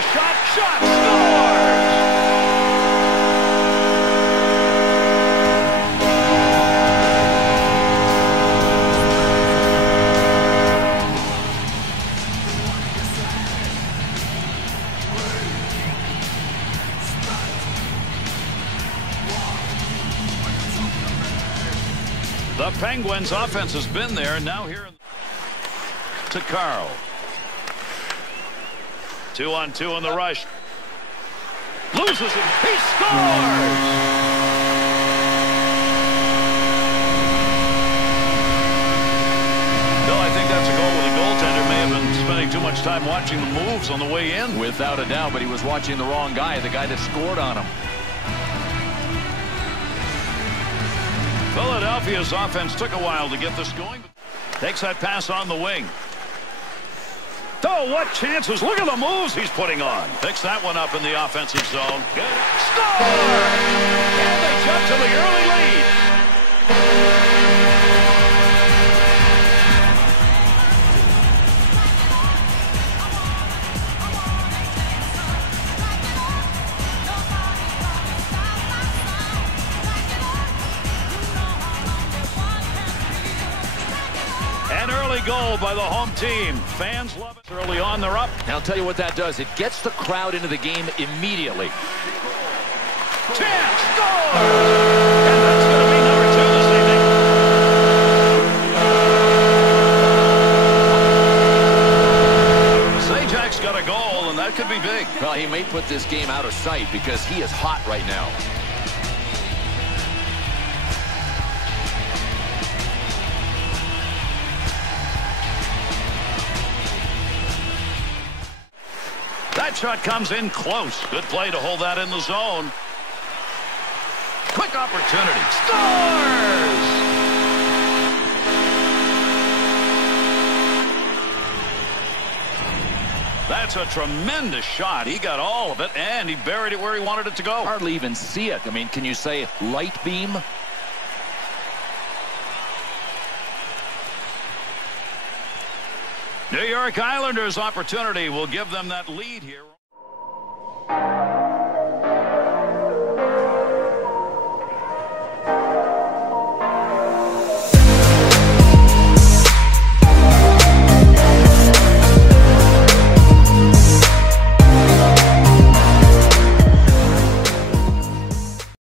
a shot. Shot scores! The Penguins offense has been there, and now here to Carl. 2-on-2 in the rush. Loses it. He scores! Bill, I think that's a goal. The goaltender may have been spending too much time watching the moves on the way in. Without a doubt, but he was watching the wrong guy, the guy that scored on him. Philadelphia's offense took a while to get this going. Takes that pass on the wing. Oh, what chances. Look at the moves he's putting on. Picks that one up in the offensive zone. Good. Score! And they jump to the early lead. An early goal by the home team. Fans love it. Early on, they're up. And I'll tell you what that does. It gets the crowd into the game immediately. Chance, score! And that's going to be number 2 this evening. Zajak's got a goal, and that could be big. Well, he may put this game out of sight because he is hot right now. That shot comes in close. Good play to hold that in the zone. Quick opportunity. Scores! That's a tremendous shot. He got all of it, and he buried it where he wanted it to go. Hardly even see it. I mean, can you say light beam? New York Islanders' opportunity will give them that lead here.